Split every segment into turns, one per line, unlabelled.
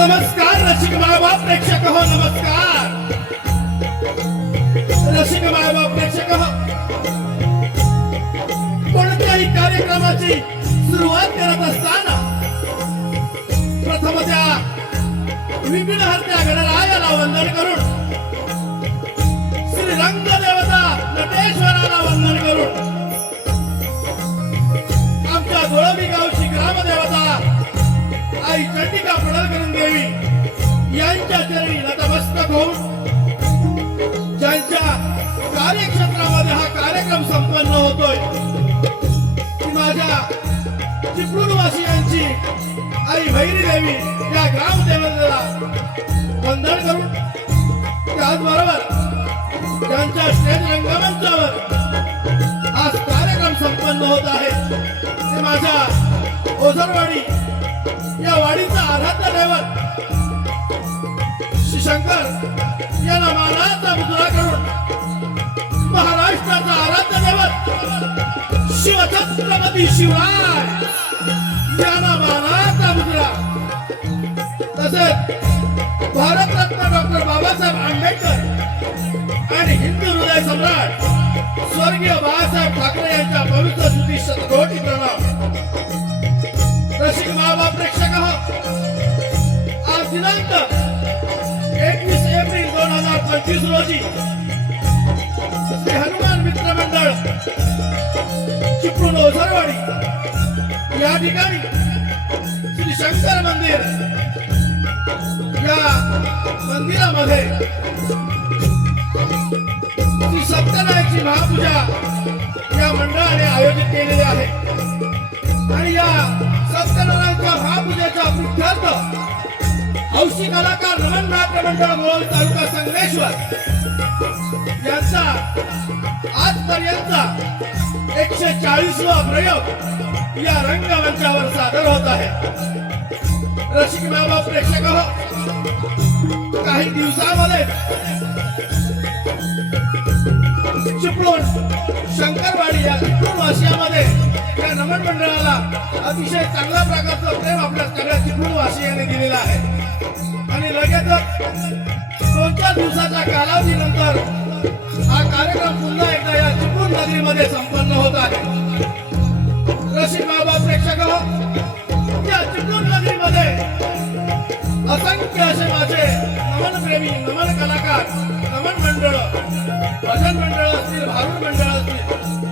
नमस्कार रसिक बाबा प्रेक्षक हो नमस्कार. रसिक बाबा प्रेक्षक हो. कोणत्याही कार्यक्रमाची सुरुवात करत असताना प्रथम त्या विघ्नहर्त्या गणरायाला वंदन करून श्री रंगदेवता नटेश्वराला वंदन करून आमच्या गोळबी गावची आई चंडिका पडळकरण देवी यांच्या चरणी नतमस्तक होऊन ज्यांच्या कार्यक्षेत्रामध्ये हा कार्यक्रम संपन्न होतोय माझ्या चिपळूणवासियांची आई भैरी देवी या ग्रामदेवतेला वंदन करून त्याचबरोबर त्यांच्या ओझरवाडी या वाडीचा आराध्य दैवत श्री शंकर महाराजचा मानाचा मुद्रा करून महाराष्ट्राचा आराध्य दैवत शिवछत्रपती शिवराय याला मानाचा मुद्रा तसेच भारतरत्न डॉक्टर बाबासाहेब आंबेडकर आणि हिंदू हृदय सम्राट स्वर्गीय बाळासाहेब ठाकरे यांच्या पवित्र सुधी शतकोटी प्रणाम. रसिक माबाप प्रेक्षक हो आज दिनांक एकवीस एप्रिल दोन हजार पंचवीस रोजी. श्री हनुमान मित्र मंडळ चिपळूण ओझरवाडी. या ठिकाणी श्री शंकर मंदिर या मंदिरामध्ये श्री सत्यनारायणची महापूजा या मंडळाने आयोजित केलेली आहे. आणि या प्रित्यर्थ हौशी कलाकार रमण नाट्य मंडळ मोहोळ तालुका संगमेश्वर यांचा आजपर्यंतचा एकशे चाळीसवा प्रयोग या रंगमंचावर सादर होत आहे. रसिक बाबा प्रेक्षक हो काही दिवसामध्ये चिपळूण शंकरवाडी या चिपळूण वाशियामध्ये या नमन मंडळाला अतिशय चांगल्या प्रकारचं प्रेम आपल्या सगळ्या चिपळूण वासियांनी दिलेलं आहे. आणि लगेचच दोन चार दिवसाच्या कालावधीनंतर हा कार्यक्रम पुन्हा एकदा या चिपळूण नगरीमध्ये संपन्न होत आहे. रसिक बाबा प्रेक्षक हो, या चिपळूण नगरीमध्ये असंख्य असे माझे नमन प्रेमी नमन कलाकार नमन मंडळ भजन मंडळ असतील भारूड मंडळ असतील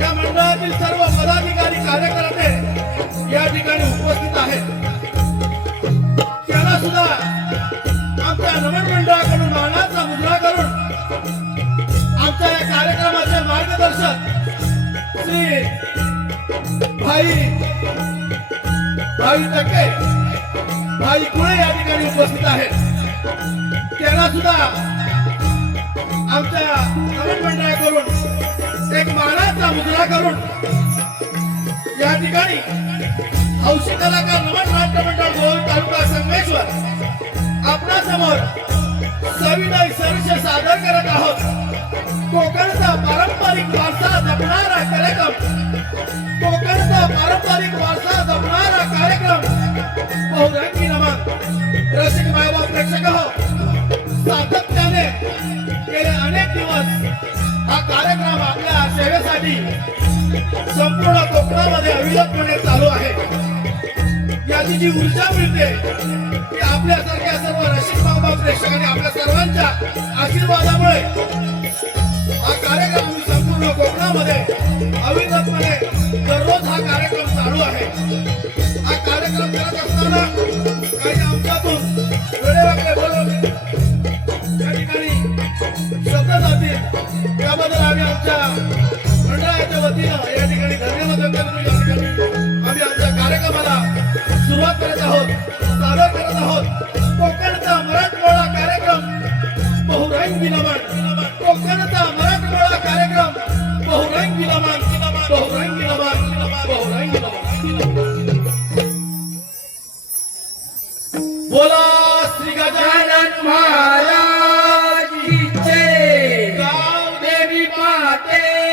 या मंडळातील सर्व पदाधिकारी कार्यकर्ते या ठिकाणी उपस्थित आहेत. त्यांना सुद्धा आमच्या नमन मंडळाकडून मानाचा मुद्रा करून आमच्या या कार्यक्रमाचे मार्गदर्शक श्री भाई भाई टक्के भाई कुळे या ठिकाणी उपस्थित आहेत. त्यांना सुद्धा आमच्या नवीन मंडळाकडून एक मानाचा मुद्रा करून या ठिकाणी हौशी कलाकार नमन नाट्य मंडळ गोल तालुका संगमेश्वर आपल्यासमोर सविनय सरसे सादर करत आहोत. कोकणचा पारंपरिक वारसा जपणारा कार्यक्रम. कोकणचा पारंपरिक वारसा जपणारा कार्यक्रम. बहुरंगी नमन. रसिक मायबा प्रेक्षक हो. सातत्याने गेले अनेक दिवस हा कार्यक्रम आपल्या सेवेसाठी संपूर्ण कोकणामध्ये अविरतपणे चालू आहे. याची जी ऊर्जा मिळते ती आपल्यासारख्या सर्व रसिक बाबा प्रेक्षकांनी आपल्या सर्वांच्या आशीर्वादामुळे देवी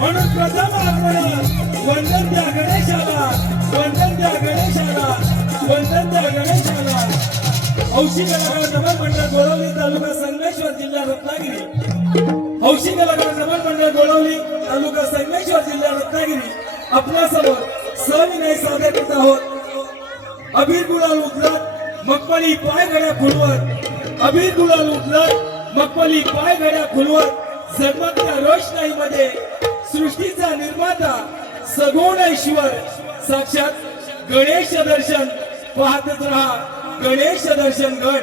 म्हणून प्रथम आपण वंदन त्या गणेशाला वंदन त्या गणेशाला वंदन त्या गणेशाला हौशी कलाकार जमन मंडळ गोळवली तालुका संगमेश्वर जिल्हा रत्नागिरी. हौशी कलाकार जमन मंडळ गोळवली तालुका संगमेश्वर जिल्हा रत्नागिरी. आपल्यासमोर सविनय सादर करत आहोत. अबीर गुलाल उतरत मगपणी पाय घड्या खुलवत. अबीर गुलाल उतरत मगपली पाय घड्या खुलवत. जगमगच्या रोषणाईमध्ये सृष्टीचा निर्माता सगुण ऐश्वर साक्षात गणेश दर्शन. पाहतच राहा गणेश दर्शन गण.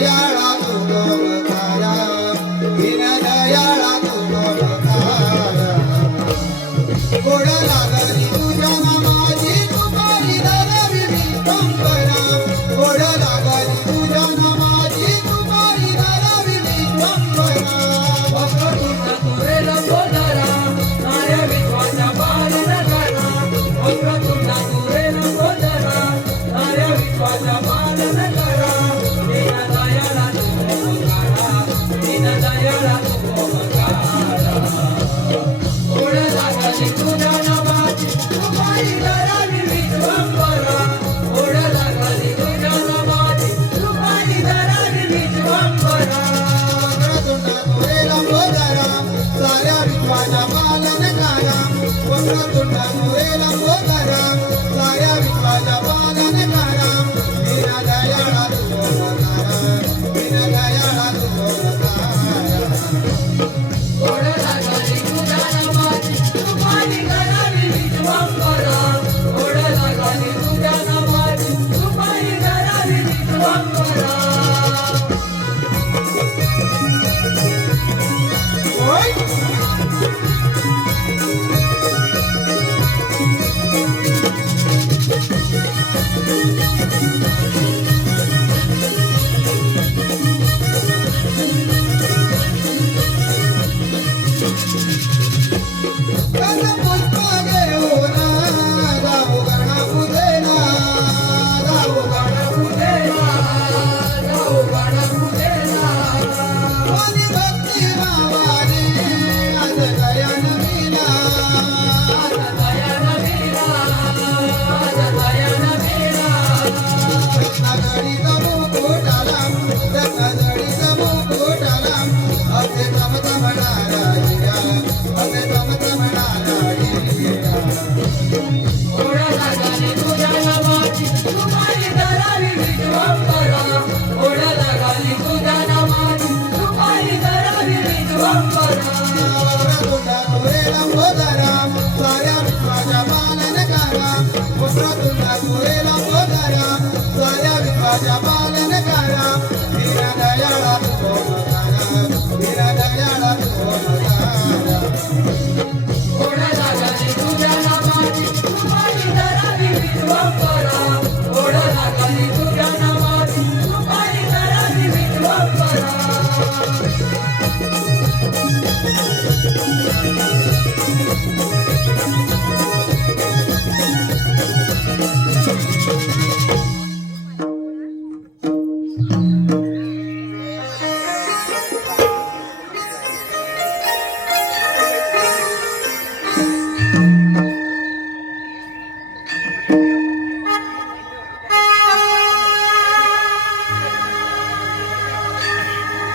yeah. Santo na तुझा पुरेला बोलाया साऱ्या विश्वाच्या बाल्या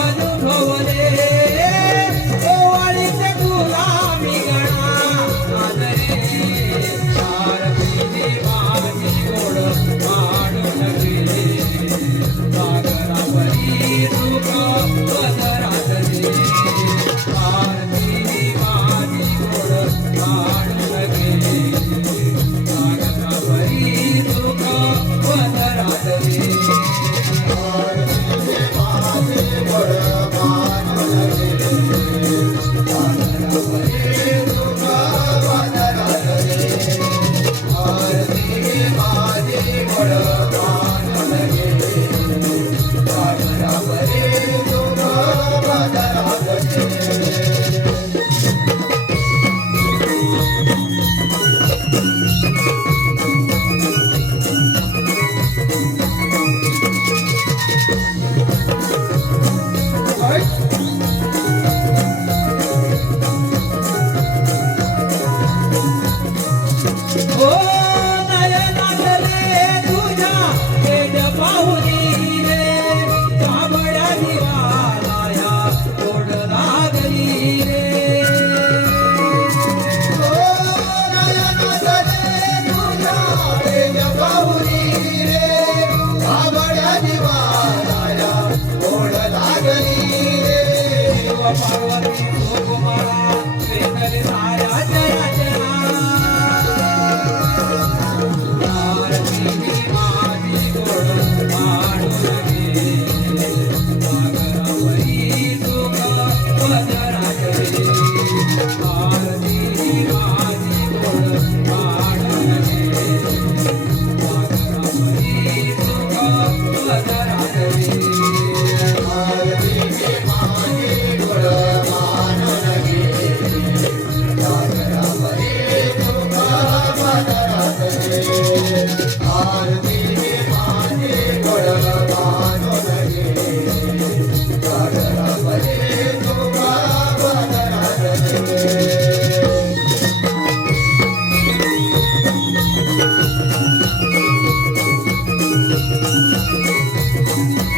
অনুভবনে thank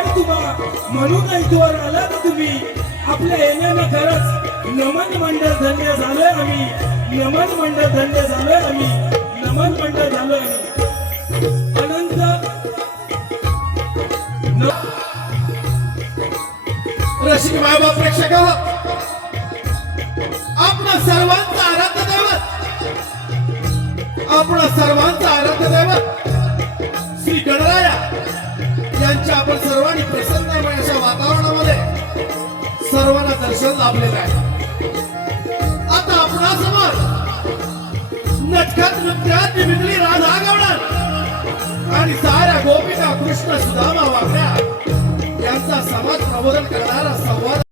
कलेची तुम्हा म्हणून इथवर आलात तुम्ही. आपल्या येण्याने खरंच नमन मंडळ धन्य झालोय आम्ही. नमन मंडळ धन्य झालोय आम्ही. नमन मंडळ झालोय आम्ही. अनंत
रसिक बाबा प्रेक्षक आपण सर्वांचा आराध्य दैवत. आपण सर्वांचा आराध्य दैवत. श्री गणराया. यांच्या आपण सर्वांनी प्रसन्नमय अशा वातावरणामध्ये. सर्वांना दर्शन लाभलेलं आहे. आता आपणासमोर नटखट नृत्यात निमितली राधा गवळण आणि साऱ्या गोपिका कृष्ण सुदामा वागण्या यांचा समाज प्रबोधन करणारा संवाद